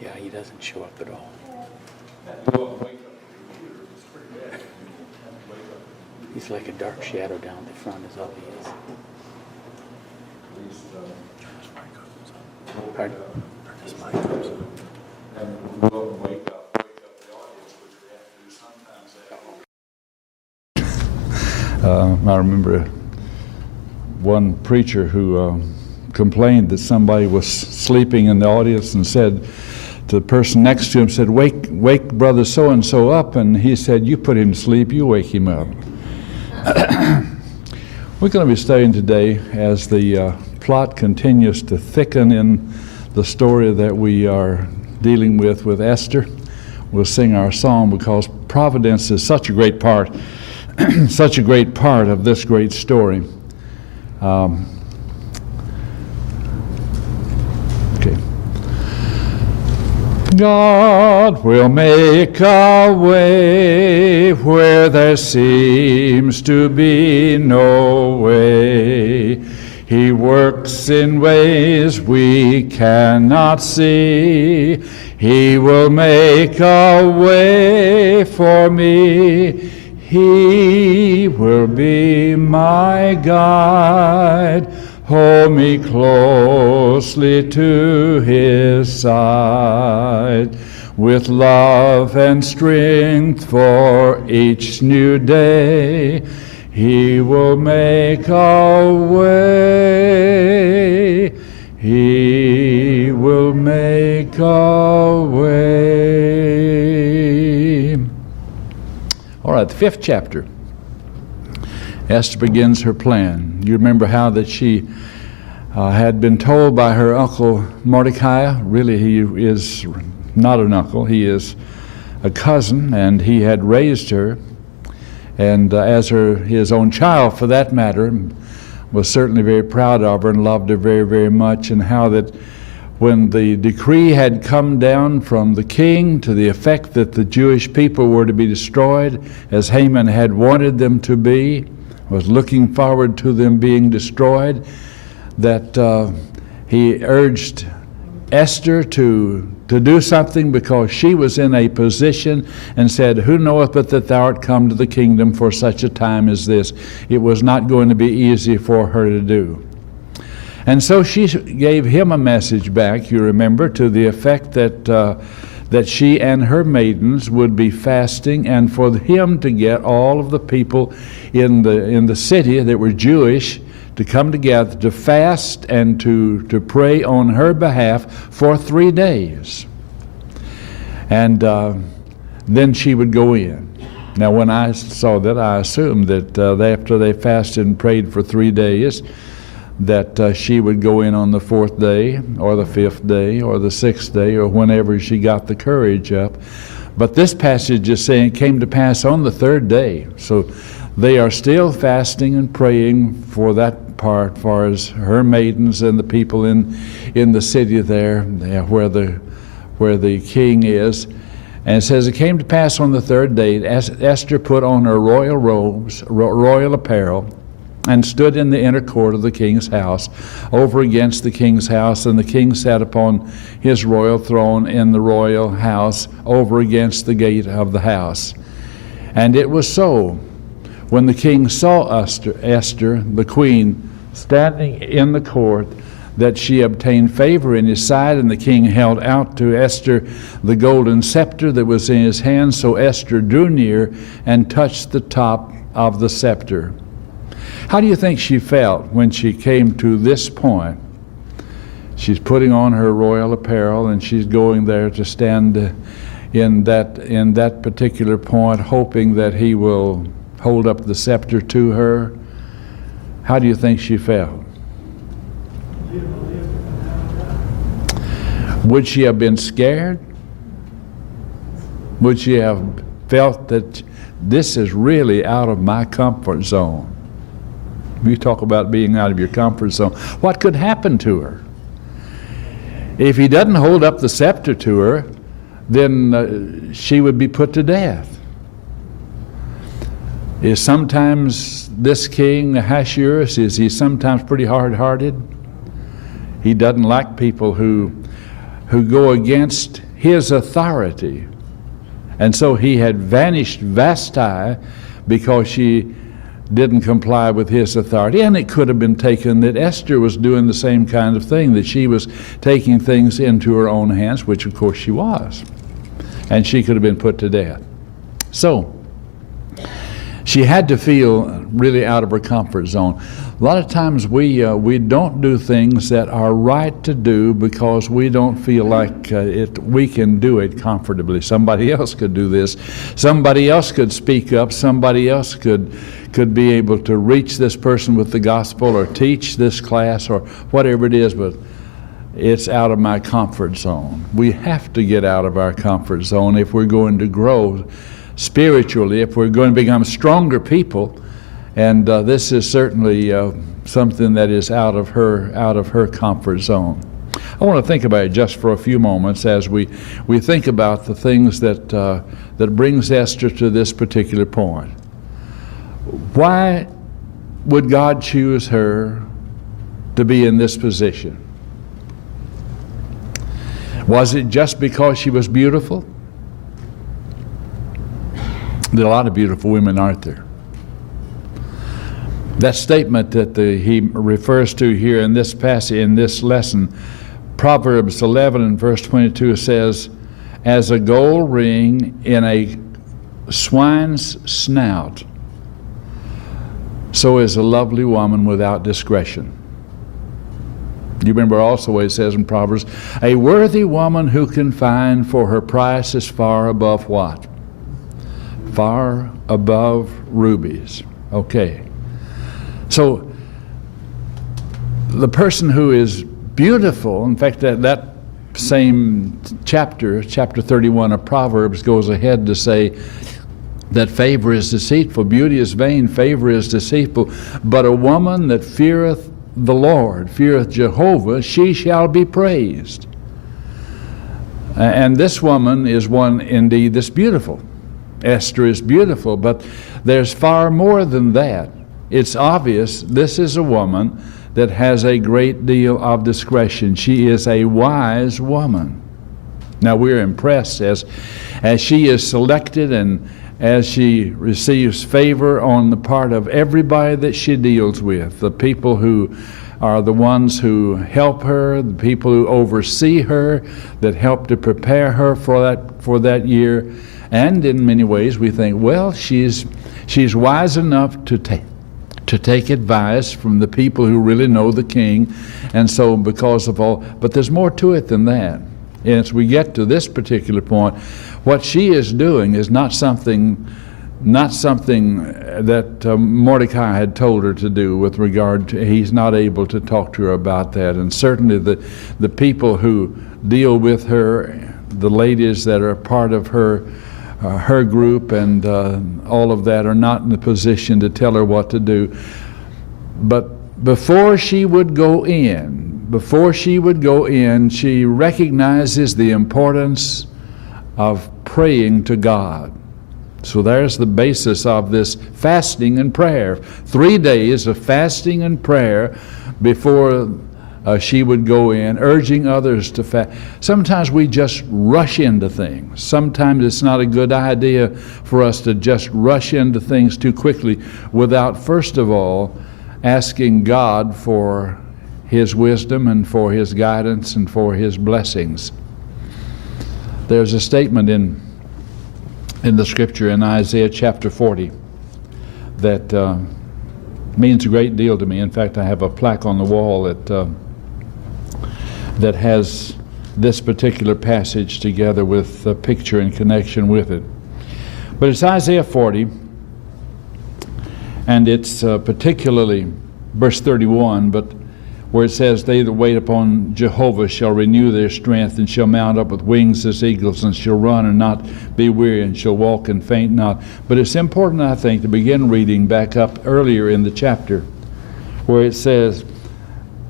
Yeah, he doesn't show up at all. He's like a dark shadow down the front is all he is. Pardon? I remember one preacher who complained that somebody was sleeping in the audience and said to the person next to him, said, wake brother so-and-so up. And he said, you put him to sleep, you wake him up. We're going to be studying today as the plot continues to thicken in the story that we are dealing with Esther. We'll sing our song because providence is such a great part such a great part of this great story. Okay. God will make a way where there seems to be no way. He works in ways we cannot see. He will make a way for me. He will be my guide, hold me closely to His side, with love and strength for each new day. He will make a way. He will make a way. All right, the 5th chapter. Esther begins her plan. You remember how that she had been told by her uncle Mordecai, really he is not an uncle, he is a cousin, and he had raised her, and as his own child for that matter, was certainly very proud of her and loved her very, very much, and how that when the decree had come down from the king to the effect that the Jewish people were to be destroyed, as Haman had wanted them to be, was looking forward to them being destroyed, that he urged Esther to do something because she was in a position, and said, who knoweth but that thou art come to the kingdom for such a time as this? It was not going to be easy for her to do. And so she gave him a message back, you remember, to the effect that she and her maidens would be fasting, and for him to get all of the people in the city that were Jewish to come together to fast and to pray on her behalf for 3 days. And then she would go in. Now when I saw that, I assumed that after they fasted and prayed for 3 days, that she would go in on the 4th day or the 5th day or the 6th day or whenever she got the courage up. But this passage is saying it came to pass on the 3rd day. So they are still fasting and praying for that part, as far as her maidens and the people in the city there where the king is. And it says, it came to pass on the 3rd day, Esther put on her royal robes, royal apparel, and stood in the inner court of the king's house, over against the king's house. And the king sat upon his royal throne in the royal house, over against the gate of the house. And it was so, when the king saw Esther, the queen, standing in the court, that she obtained favor in his sight. And the king held out to Esther the golden scepter that was in his hand. So Esther drew near and touched the top of the scepter. How do you think she felt when she came to this point? She's putting on her royal apparel, and she's going there to stand in that particular point, hoping that he will hold up the scepter to her. How do you think she felt? Would she have been scared? Would she have felt that this is really out of my comfort zone? You talk about being out of your comfort zone. What could happen to her? If he doesn't hold up the scepter to her, then she would be put to death. Is sometimes this king, Ahasuerus, is he sometimes pretty hard-hearted? He doesn't like people who go against his authority. And so he had vanished Vashti because she didn't comply with his authority. And it could have been taken that Esther was doing the same kind of thing, that she was taking things into her own hands, which of course she was. And she could have been put to death. So she had to feel really out of her comfort zone. A lot of times we don't do things that are right to do because we don't feel like we can do it comfortably. Somebody else could do this. Somebody else could speak up. Somebody else could be able to reach this person with the gospel or teach this class or whatever it is, but it's out of my comfort zone. We have to get out of our comfort zone if we're going to grow spiritually, if we're going to become stronger people. And this is certainly something that is out of her comfort zone. I want to think about it just for a few moments as we think about the things that brings Esther to this particular point. Why would God choose her to be in this position? Was it just because she was beautiful? There are a lot of beautiful women, aren't there? That statement that he refers to here in this passage, in this lesson, Proverbs 11 and verse 22 says, "As a gold ring in a swine's snout, so is a lovely woman without discretion." You remember also what it says in Proverbs, "A worthy woman who can find, for her price is far above" what? Far above rubies. Okay. So the person who is beautiful, in fact, that same chapter 31 of Proverbs goes ahead to say that favor is deceitful, beauty is vain, favor is deceitful, but a woman that feareth the Lord, feareth Jehovah, she shall be praised. And this woman is one indeed that's beautiful. Esther is beautiful, but there's far more than that. It's obvious this is a woman that has a great deal of discretion. She is a wise woman. Now we're impressed as she is selected and as she receives favor on the part of everybody that she deals with, the people who are the ones who help her, the people who oversee her, that help to prepare her for that year. And in many ways we think, well, she's wise enough to take advice from the people who really know the king, and so because of all, but there's more to it than that. And as we get to this particular point, what she is doing is not something that Mordecai had told her to do with regard to, he's not able to talk to her about that. And certainly the people who deal with her, the ladies that are part of her group and all of that, are not in the position to tell her what to do. But before she would go in, she recognizes the importance of praying to God. So there's the basis of this fasting and prayer. 3 days of fasting and prayer before she would go in, urging others to fast. Sometimes we just rush into things. Sometimes it's not a good idea for us to just rush into things too quickly without, first of all, asking God for His wisdom and for His guidance and for His blessings. There's a statement in the scripture in Isaiah chapter 40 that means a great deal to me. In fact, I have a plaque on the wall that has this particular passage together with a picture in connection with it. But it's Isaiah 40, and it's particularly verse 31, but where it says, "They that wait upon Jehovah shall renew their strength, and shall mount up with wings as eagles, and shall run and not be weary, and shall walk and faint not." But it's important, I think, to begin reading back up earlier in the chapter, where it says,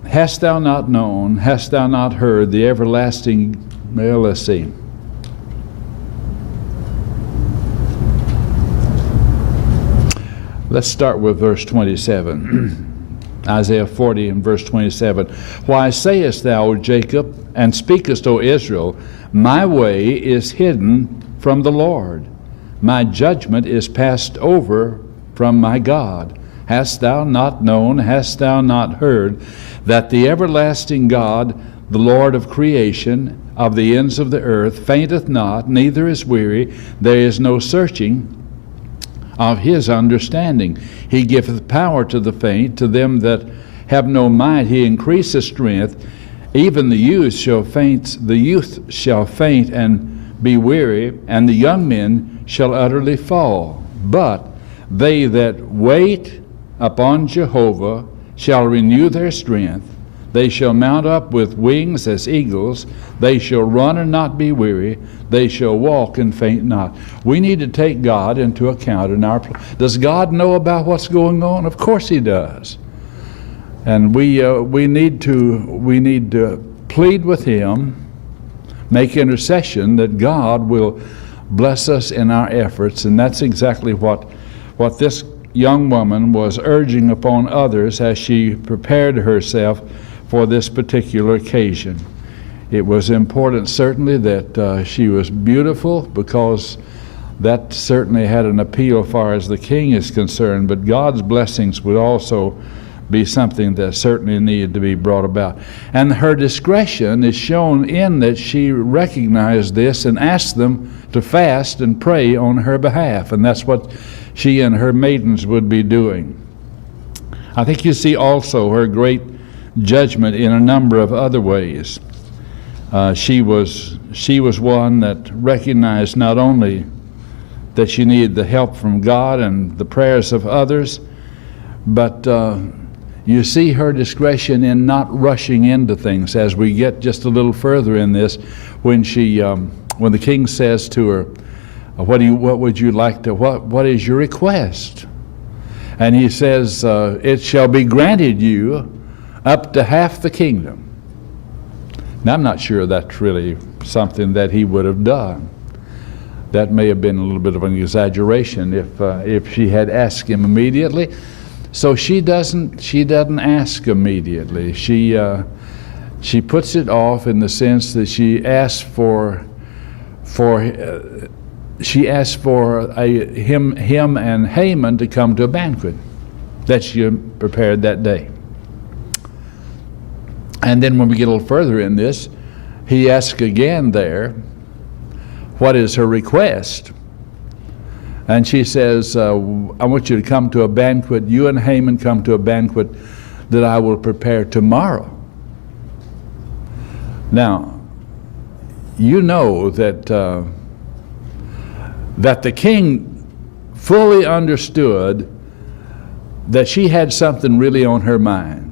"Hast thou not known, hast thou not heard the everlasting," well, let's see. Let's start with verse 27. Isaiah 40 and verse 27. Why sayest thou, O Jacob, and speakest, O Israel, my way is hidden from the Lord, my judgment is passed over from my God. Hast thou not known, hast thou not heard, that the everlasting God, the Lord of creation, of the ends of the earth, fainteth not, neither is weary, there is no searching of his understanding. He giveth power to the faint, to them that have no might he increaseth strength. Even the youth shall faint, and be weary, and the young men shall utterly fall. But they that wait upon Jehovah shall renew their strength. They shall mount up with wings as eagles. They shall run and not be weary. They shall walk and faint not. We need to take God into account in our. Does God know about what's going on? Of course He does. And we need to plead with Him, make intercession that God will bless us in our efforts, and that's exactly what this young woman was urging upon others as she prepared herself for this particular occasion. It was important certainly that she was beautiful, because that certainly had an appeal as far as the king is concerned, but God's blessings would also be something that certainly needed to be brought about. And her discretion is shown in that she recognized this and asked them to fast and pray on her behalf, and that's what she and her maidens would be doing. I think you see also her great judgment in a number of other ways. She was one that recognized not only that she needed the help from God and the prayers of others, but you see her discretion in not rushing into things. As we get just a little further in this, when the king says to her, what would you like to, what is your request? And he says, it shall be granted you up to half the kingdom. Now, I'm not sure that's really something that he would have done. That may have been a little bit of an exaggeration if she had asked him immediately. So she doesn't ask immediately. She puts it off in the sense that she asks for him and Haman to come to a banquet that she prepared that day. And then when we get a little further in this, he asks again there, what is her request? And she says, I want you to come to a banquet, you and Haman come to a banquet that I will prepare tomorrow. Now, you know that the king fully understood that she had something really on her mind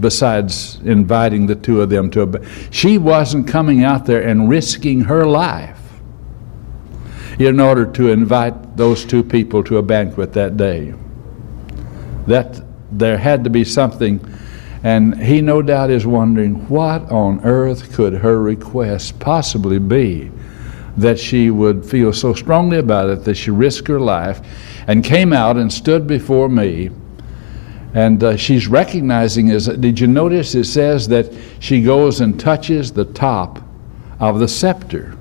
besides inviting the two of them to a. She wasn't coming out there and risking her life in order to invite those two people to a banquet that day. That there had to be something, and he no doubt is wondering, what on earth could her request possibly be that she would feel so strongly about it that she risked her life and came out and stood before me. And she's recognizing, did you notice it says that she goes and touches the top of the scepter?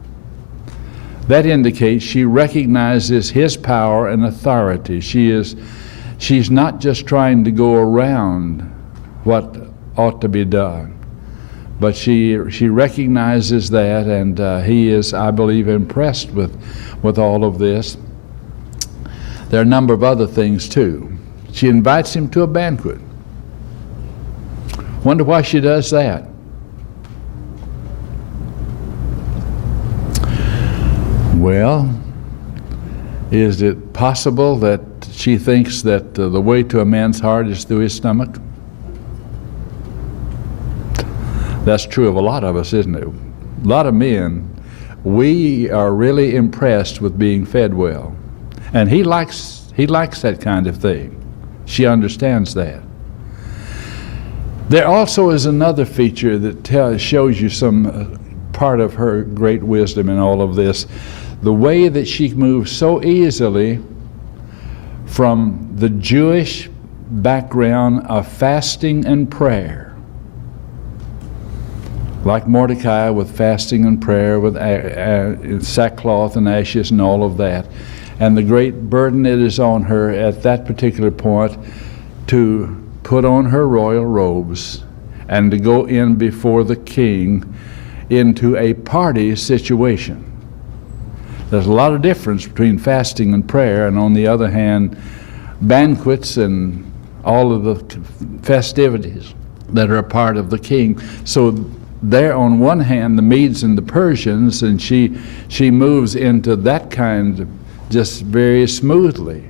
That indicates she recognizes his power and authority. She's not just trying to go around what ought to be done, but she recognizes that, and he is, I believe, impressed with all of this. There are a number of other things too. She invites him to a banquet. Wonder why she does that. Well, is it possible that she thinks that the way to a man's heart is through his stomach? That's true of a lot of us, isn't it? A lot of men, we are really impressed with being fed well. And he likes that kind of thing. She understands that. There also is another feature that shows you some part of her great wisdom in all of this. The way that she moves so easily from the Jewish background of fasting and prayer. Like Mordecai with fasting and prayer, with sackcloth and ashes and all of that. And the great burden it is on her at that particular point to put on her royal robes and to go in before the king into a party situation. There's a lot of difference between fasting and prayer, and on the other hand, banquets and all of the festivities that are a part of the king. So there on one hand, the Medes and the Persians, and she moves into that kind just very smoothly.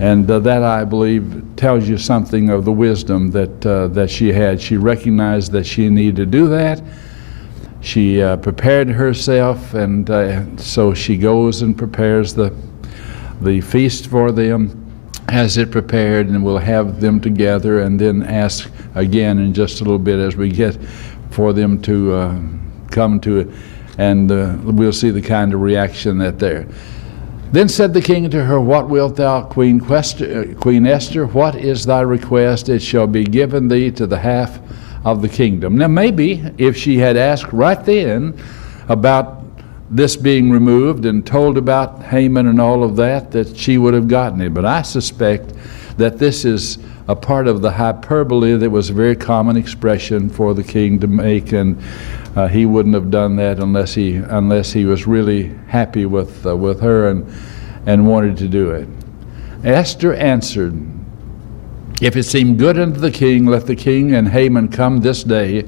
And that, I believe, tells you something of the wisdom that she had. She recognized that she needed to do that. She prepared herself, and so she goes and prepares the feast for them, has it prepared, and we'll have them together, and then ask again in just a little bit as we get for them to come to it, and we'll see the kind of reaction that there. Then said the king to her, What wilt thou, Queen Esther? What is thy request? It shall be given thee to the half of the kingdom. Now maybe if she had asked right then about this being removed and told about Haman and all of that, that she would have gotten it. But I suspect that this is a part of the hyperbole that was a very common expression for the king to make, and he wouldn't have done that unless he was really happy with her and wanted to do it. Esther answered, If it seem good unto the king, let the king and Haman come this day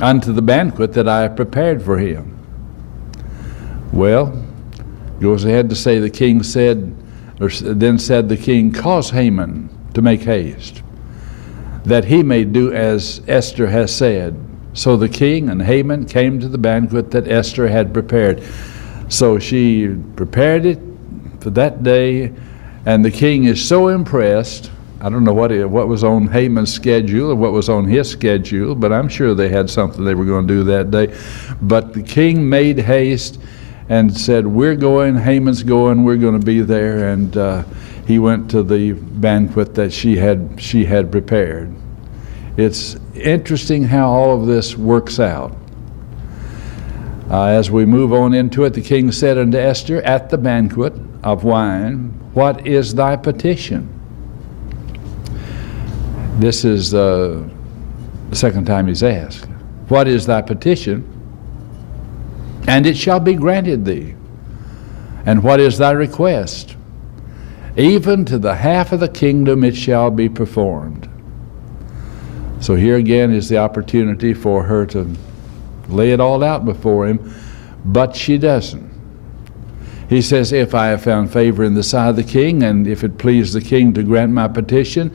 unto the banquet that I have prepared for him. Well, goes ahead to say then said the king, Cause Haman to make haste, that he may do as Esther has said. So the king and Haman came to the banquet that Esther had prepared. So she prepared it for that day, and the king is so impressed. I don't know what was on Haman's schedule or what was on his schedule, but I'm sure they had something they were going to do that day. But the king made haste and said, We're going, Haman's going, we're going to be there. And he went to the banquet that she had prepared. It's interesting how all of this works out. As we move on into it, the king said unto Esther at the banquet of wine, What is thy petition? This is the second time he's asked. What is thy petition? And it shall be granted thee. And what is thy request? Even to the half of the kingdom it shall be performed. So here again is the opportunity for her to lay it all out before him, but she doesn't. He says, If I have found favor in the sight of the king, and if it please the king to grant my petition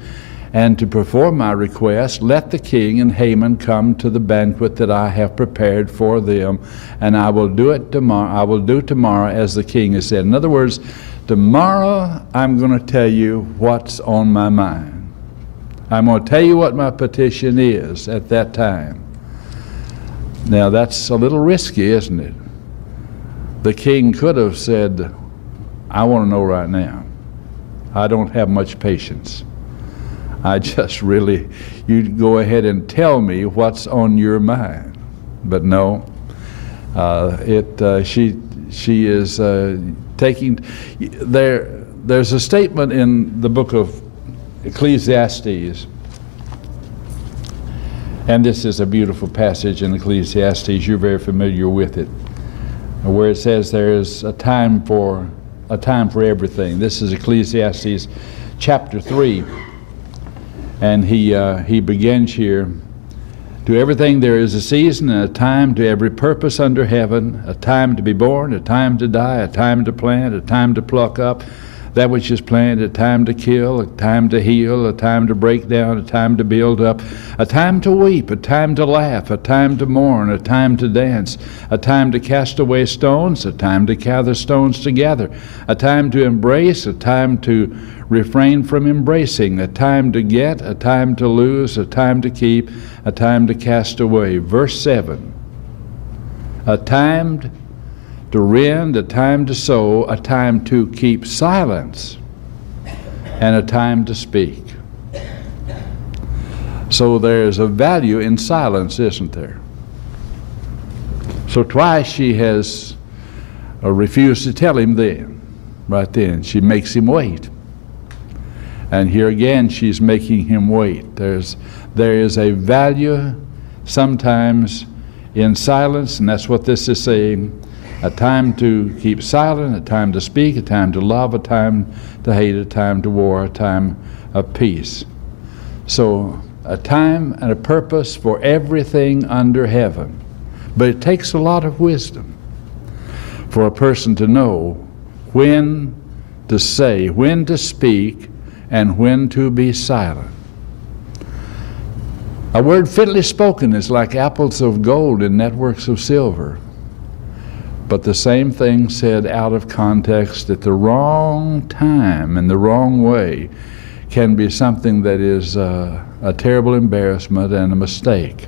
and to perform my request, let the king and Haman come to the banquet that I have prepared for them, and I will do it tomorrow. I will do tomorrow as the king has said. In other words, tomorrow I'm going to tell you what's on my mind. I'm going to tell you what my petition is at that time. Now that's a little risky, isn't it? The king could have said, I want to know right now. I don't have much patience. I just really, you go ahead and tell me what's on your mind. But no, she is taking, there's a statement in the book of Ecclesiastes, and this is a beautiful passage in Ecclesiastes. You're very familiar with it, where it says there is a time for everything. This is Ecclesiastes chapter 3, and he begins here. To everything there is a season and a time to every purpose under heaven, a time to be born, a time to die, a time to plant, a time to pluck up that which is planted, a time to kill, a time to heal, a time to break down, a time to build up, a time to weep, a time to laugh, a time to mourn, a time to dance, a time to cast away stones, a time to gather stones together, a time to embrace, a time to refrain from embracing, a time to get, a time to lose, a time to keep, a time to cast away. Verse 7, a time to rend, a time to sow, a time to keep silence, and a time to speak. So there's a value in silence, isn't there? So twice she has refused to tell him then. Right then, she makes him wait. And here again, she's making him wait. There is a value sometimes in silence, and that's what this is saying. A time to keep silent, a time to speak, a time to love, a time to hate, a time to war, a time of peace. So a time and a purpose for everything under heaven. But it takes a lot of wisdom for a person to know when to say, when to speak, and when to be silent. A word fitly spoken is like apples of gold in networks of silver. But the same thing said out of context at the wrong time and the wrong way can be something that is a terrible embarrassment and a mistake.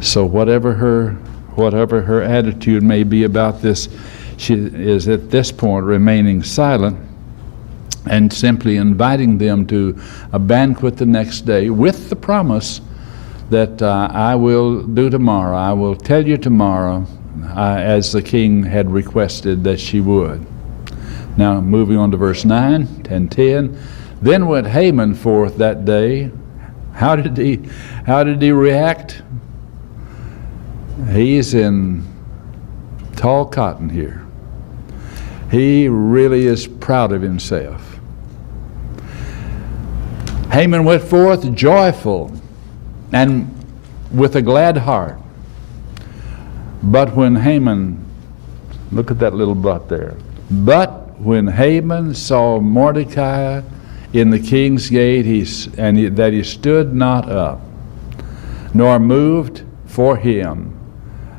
So whatever her attitude may be about this, she is at this point remaining silent and simply inviting them to a banquet the next day with the promise that I will do tomorrow. I will tell you tomorrow, as the king had requested that she would. Now moving on to verse 9 and 10. Then went Haman forth that day. How did he react? He's in tall cotton here. He really is proud of himself. Haman went forth joyful and with a glad heart. But when Haman, look at that little but there. But when Haman saw Mordecai in the king's gate, that he stood not up, nor moved for him,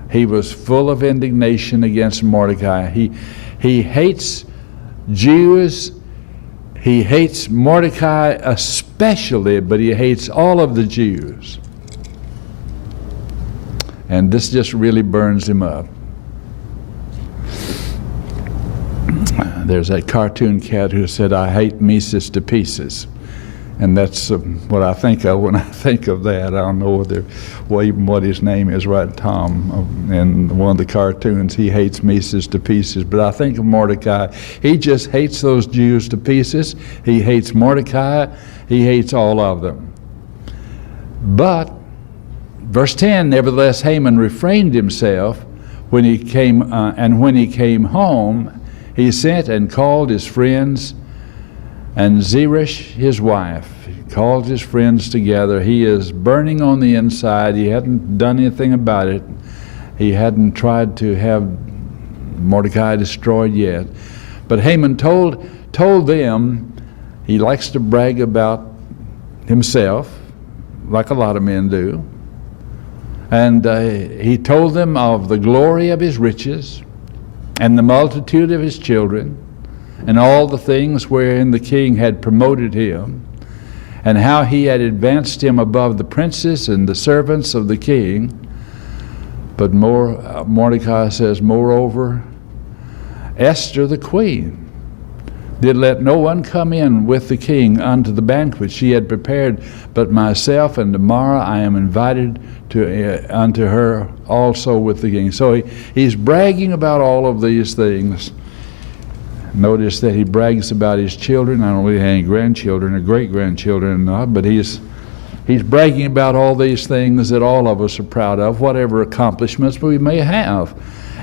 he was full of indignation against Mordecai. He hates Jews. He hates Mordecai especially, but he hates all of the Jews. And this just really burns him up. There's that cartoon cat who said, "I hate Mises to pieces." And that's what I think of when I think of that. I don't know even what his name is, right, Tom? In one of the cartoons, he hates Mises to pieces. But I think of Mordecai. He just hates those Jews to pieces. He hates Mordecai. He hates all of them. But, verse 10, nevertheless Haman refrained himself when he came, and when he came home, he sent and called his friends and Zeresh, his wife. He called his friends together. He is burning on the inside. He hadn't done anything about it. He hadn't tried to have Mordecai destroyed yet. But Haman told them, he likes to brag about himself, like a lot of men do. And he told them of the glory of his riches and the multitude of his children, and all the things wherein the king had promoted him, and how he had advanced him above the princes and the servants of the king. But Mordecai says, moreover, Esther the queen did let no one come in with the king unto the banquet she had prepared, but myself, and tomorrow I am invited unto her also with the king. So he's bragging about all of these things. Notice that he brags about his children. I don't really have any grandchildren or great-grandchildren, but he's bragging about all these things that all of us are proud of, whatever accomplishments we may have.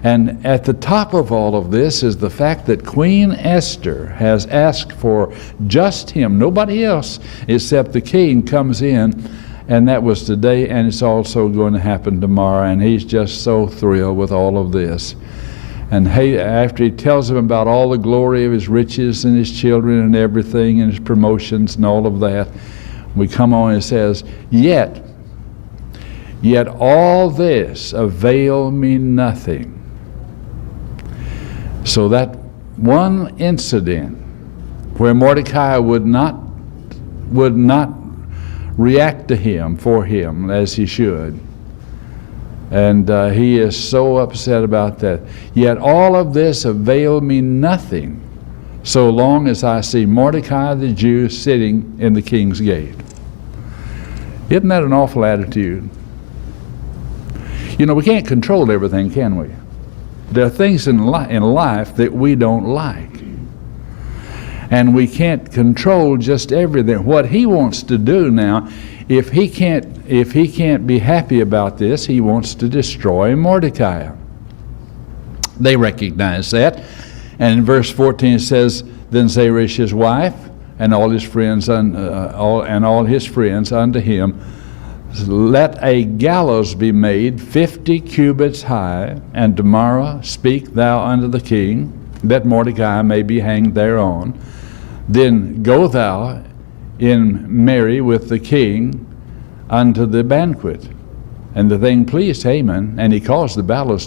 And at the top of all of this is the fact that Queen Esther has asked for just him. Nobody else except the king comes in, and that was today, and it's also going to happen tomorrow, and he's just so thrilled with all of this. And after he tells them about all the glory of his riches and his children and everything and his promotions and all of that, we come on and it says, Yet all this avail me nothing. So that one incident where Mordecai would not react to him for him as he should. And he is so upset about that. Yet all of this availed me nothing, so long as I see Mordecai the Jew sitting in the king's gate. Isn't that an awful attitude? You know, we can't control everything, can we? There are things in life that we don't like. And we can't control just everything. What he wants to do now, if he can't be happy about this, he wants to destroy Mordecai. They recognize that. And in verse 14 it says, then Zeresh his wife and all his friends all his friends unto him, let a gallows be made 50 cubits high, and tomorrow speak thou unto the king, that Mordecai may be hanged thereon. Then go thou in merry with the king unto the banquet. And the thing pleased Haman, and he caused the gallows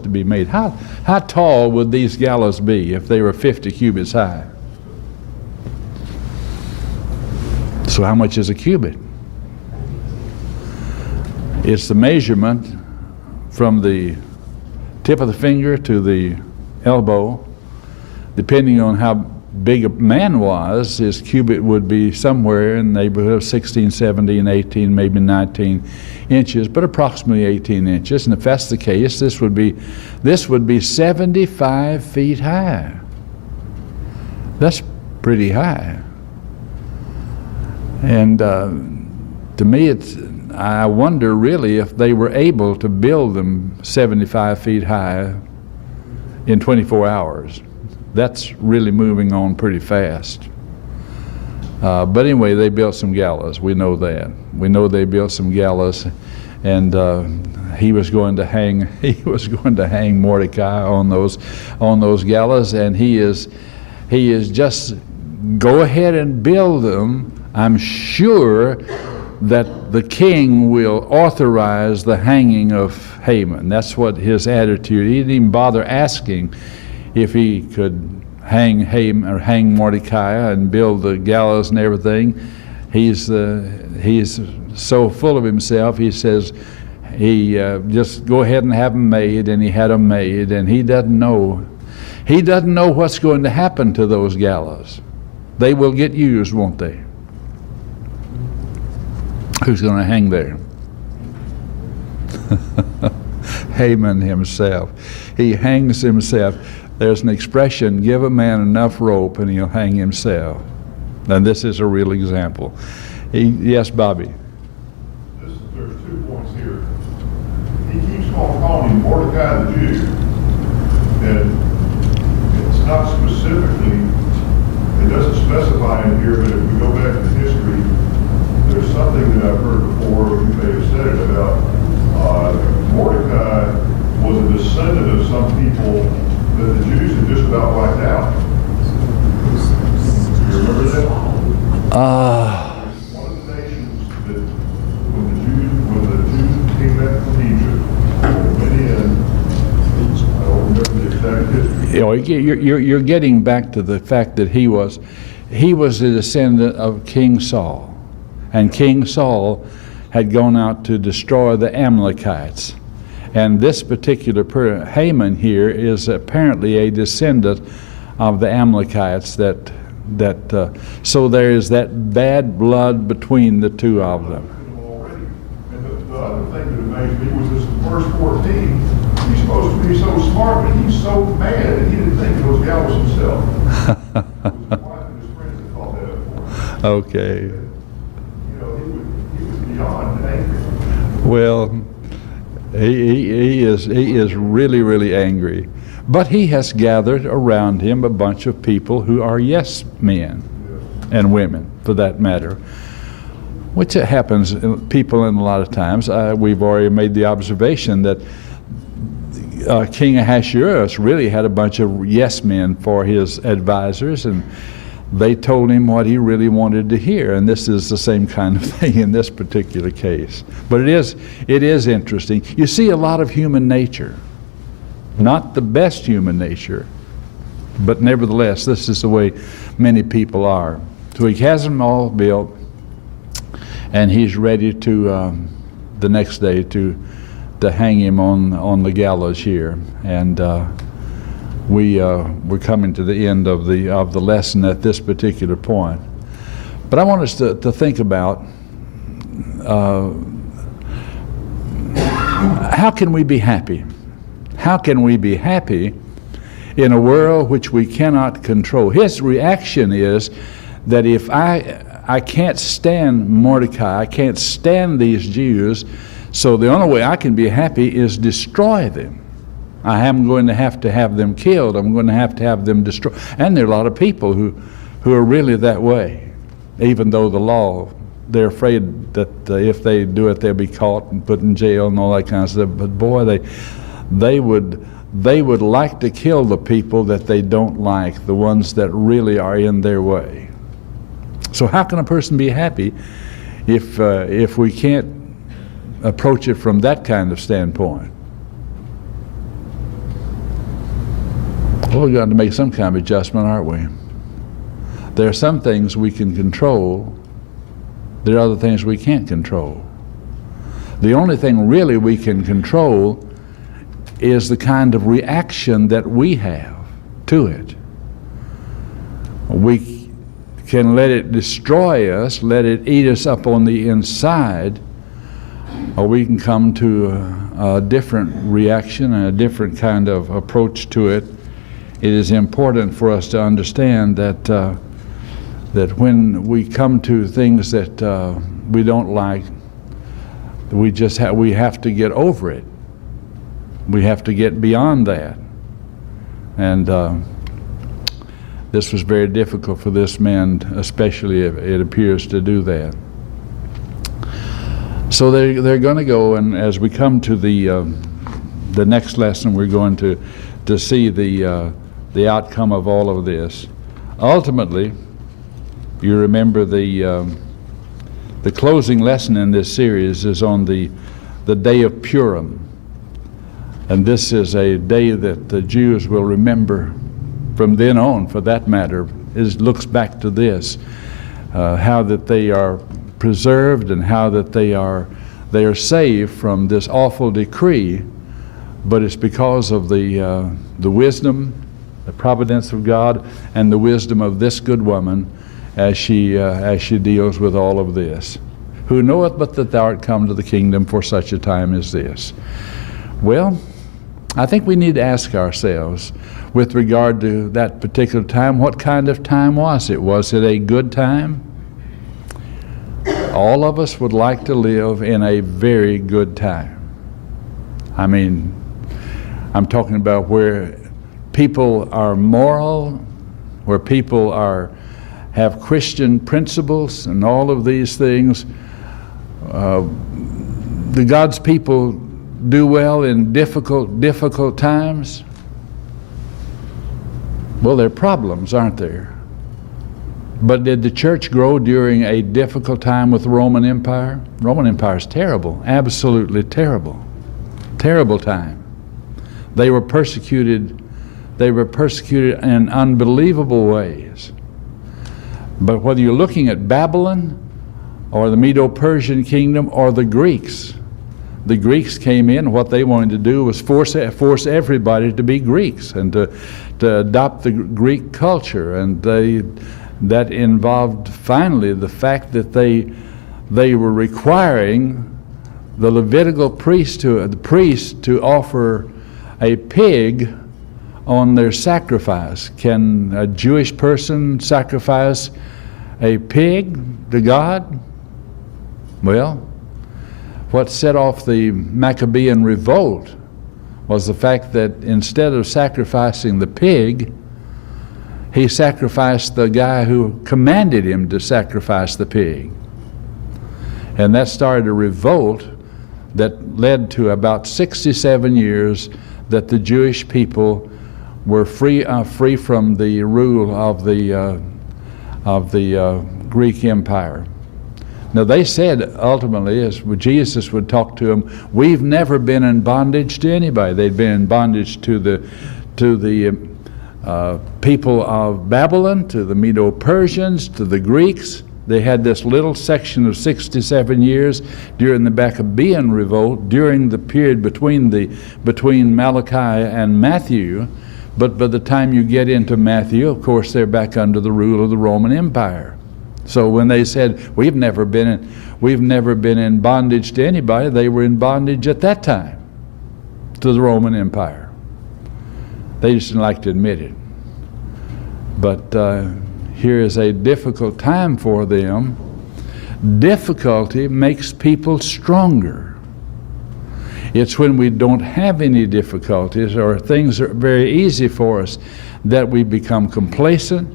to be made. How tall would these gallows be if they were 50 cubits high? So how much is a cubit? It's the measurement from the tip of the finger to the elbow. Depending on how big a man was, his cubit would be somewhere in the neighborhood of 16, 17, 18, maybe 19 inches, but approximately 18 inches. And if that's the case, this would be 75 feet high. That's pretty high. And to me, I wonder really if they were able to build them 75 feet high in 24 hours. That's really moving on pretty fast. But anyway, they built some gallows. We know that. We know they built some gallows, and he was going to hang Mordecai on those gallows, and he is just go ahead and build them. I'm sure that the king will authorize the hanging of Haman. That's what his attitude. He didn't even bother asking if he could hang Haman or hang Mordecai and build the gallows and everything. He's so full of himself. He says he just go ahead and have them made, and he had them made, and he doesn't know what's going to happen to those gallows. They will get used, won't they? Who's going to hang there? Haman himself. He hangs himself. There's an expression, give a man enough rope and he'll hang himself. And this is a real example. Yes, Bobby? There's 2 points here. He keeps on calling him Mordecai the Jew. And it's not specifically, it doesn't specify in here, but if we go back to history, there's something that I've heard before, you may have said it about, Mordecai was a descendant of some people that the Jews had just about wiped out. You remember that? One of the nations that when the Jews came back from Egypt, went in, I don't remember the exact history. You're getting back to the fact that he was a descendant of King Saul. And King Saul had gone out to destroy the Amalekites. And this particular Haman here is apparently a descendant of the Amalekites so there is that bad blood between the two of them. Already. And the other thing that amazed me was this verse 14. He's supposed to be so smart, but he's so mad that he didn't think of those gallows himself. It was his wife and his friends that called that up for him. Okay. He was beyond angry. Well, he is really, really angry. But he has gathered around him a bunch of people who are yes men and women, for that matter, which happens people in a lot of times. We've already made the observation that King Ahasuerus really had a bunch of yes men for his advisors, and they told him what he really wanted to hear, and this is the same kind of thing in this particular case. But it is interesting. You see a lot of human nature. Not the best human nature, but nevertheless, this is the way many people are. So he has them all built, and he's ready to, the next day, to hang him on the gallows here. And we're coming to the end of the lesson at this particular point. But I want us to think about how can we be happy? How can we be happy in a world which we cannot control? His reaction is that if I can't stand Mordecai, I can't stand these Jews, so the only way I can be happy is destroy them. I am going to have them killed. I'm going to have them destroyed. And there are a lot of people who are really that way, even though the law, they're afraid that if they do it, they'll be caught and put in jail and all that kind of stuff. But boy, they would like to kill the people that they don't like, the ones that really are in their way. So how can a person be happy if we can't approach it from that kind of standpoint? Well, we've got to make some kind of adjustment, aren't we? There are some things we can control. There are other things we can't control. The only thing really we can control is the kind of reaction that we have to it. We can let it destroy us, let it eat us up on the inside, or we can come to a different reaction and a different kind of approach to it. It is important for us to understand that that when we come to things that we don't like, we have to get over it. We have to get beyond that. And this was very difficult for this man, especially if it appears to do that. So they're going to go, and as we come to the next lesson, we're going to see the outcome of all of this. Ultimately, you remember the closing lesson in this series is on the day of Purim. And this is a day that the Jews will remember from then on, for that matter. It looks back to this, how that they are preserved and how that they are saved from this awful decree, but it's because of the wisdom, the providence of God, and the wisdom of this good woman as she deals with all of this. Who knoweth but that thou art come to the kingdom for such a time as this? Well, I think we need to ask ourselves, with regard to that particular time, what kind of time was it? Was it a good time? All of us would like to live in a very good time. I mean, I'm talking about where people are moral, where people have Christian principles and all of these things. The God's people do well in difficult times. Well, there are problems, aren't there? But did the church grow during a difficult time with the Roman Empire? Roman Empire is terrible, absolutely terrible. Terrible time. They were persecuted in unbelievable ways. But whether you're looking at Babylon or the Medo-Persian kingdom or the Greeks came in. What they wanted to do was force everybody to be Greeks and to adopt the Greek culture, and that involved finally the fact that they were requiring the Levitical priest to offer a pig on their sacrifice. Can a Jewish person sacrifice a pig to God? Well, what set off the Maccabean revolt was the fact that instead of sacrificing the pig, he sacrificed the guy who commanded him to sacrifice the pig. And that started a revolt that led to about 67 years that the Jewish people were free from the rule of the Greek Empire. Now they said ultimately, as Jesus would talk to them, we've never been in bondage to anybody. They'd been in bondage to the people of Babylon, to the Medo-Persians, to the Greeks. They had this little section of 67 years during the Maccabean revolt, during the period between Malachi and Matthew, But by the time you get into Matthew, of course, they're back under the rule of the Roman Empire. So when they said, we've never been in bondage to anybody, they were in bondage at that time to the Roman Empire. They just didn't like to admit it. But here is a difficult time for them. Difficulty makes people stronger. It's when we don't have any difficulties or things are very easy for us that we become complacent,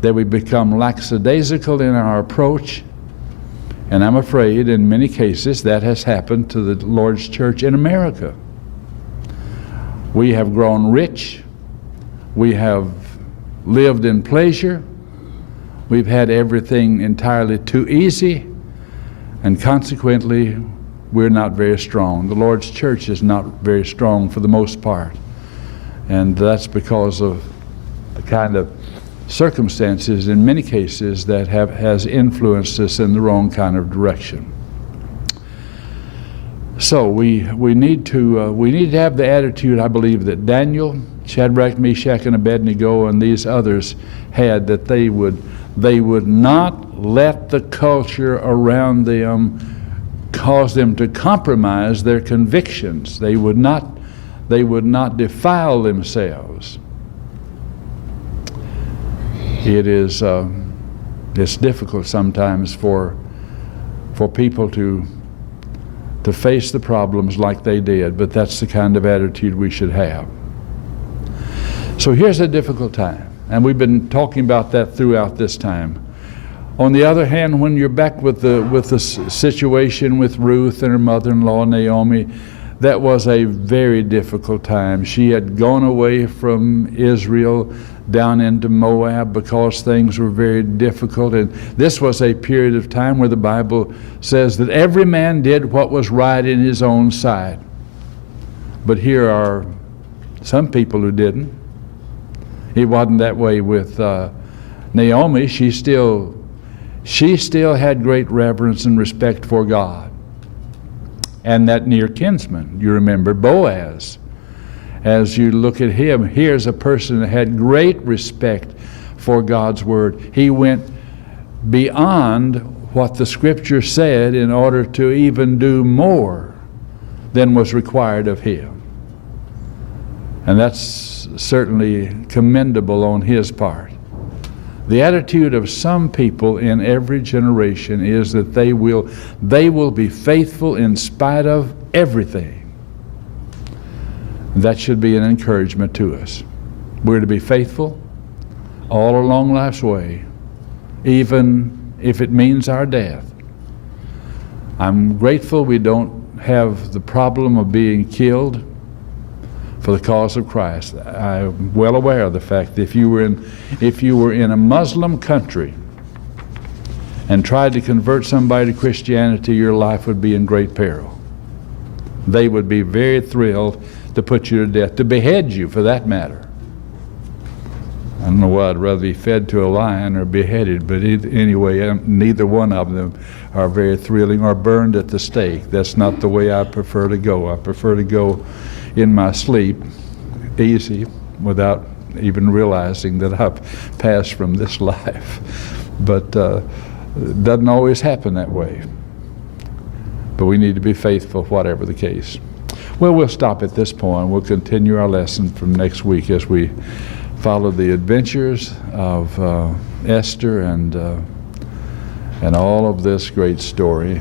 that we become lackadaisical in our approach. And I'm afraid in many cases that has happened to the Lord's church in America. We have grown rich. We have lived in pleasure. We've had everything entirely too easy, and consequently, we're not very strong. The Lord's church is not very strong for the most part, and that's because of the kind of circumstances in many cases that has influenced us in the wrong kind of direction. So we need to have the attitude, I believe, that Daniel, Shadrach, Meshach, and Abednego, and these others had, that they would not let the culture around them cause them to compromise their convictions. They would not defile themselves. It's difficult sometimes for people to face the problems like they did, but that's the kind of attitude we should have. So here's a difficult time, and we've been talking about that throughout this time. On the other hand, when you're back with the situation with Ruth and her mother-in-law Naomi, that was a very difficult time. She had gone away from Israel down into Moab because things were very difficult, and this was a period of time where the Bible says that every man did what was right in his own sight. But here are some people who didn't. It wasn't that way with Naomi. She still had great reverence and respect for God. And that near kinsman, you remember Boaz. As you look at him, here's a person that had great respect for God's word. He went beyond what the scripture said in order to even do more than was required of him. And that's certainly commendable on his part. The attitude of some people in every generation is that they will be faithful in spite of everything. That should be an encouragement to us. We're to be faithful all along life's way, even if it means our death. I'm grateful we don't have the problem of being killed for the cause of Christ. I'm well aware of the fact that if you were in a Muslim country and tried to convert somebody to Christianity, your life would be in great peril. They would be very thrilled to put you to death, to behead you for that matter. I don't know why I'd rather be fed to a lion or beheaded, but anyway, neither one of them are very thrilling, or burned at the stake. That's not the way I prefer to go. I prefer to go in my sleep, easy, without even realizing that I've passed from this life. But it doesn't always happen that way. But we need to be faithful, whatever the case. Well, we'll stop at this point. We'll continue our lesson from next week as we follow the adventures of Esther and all of this great story.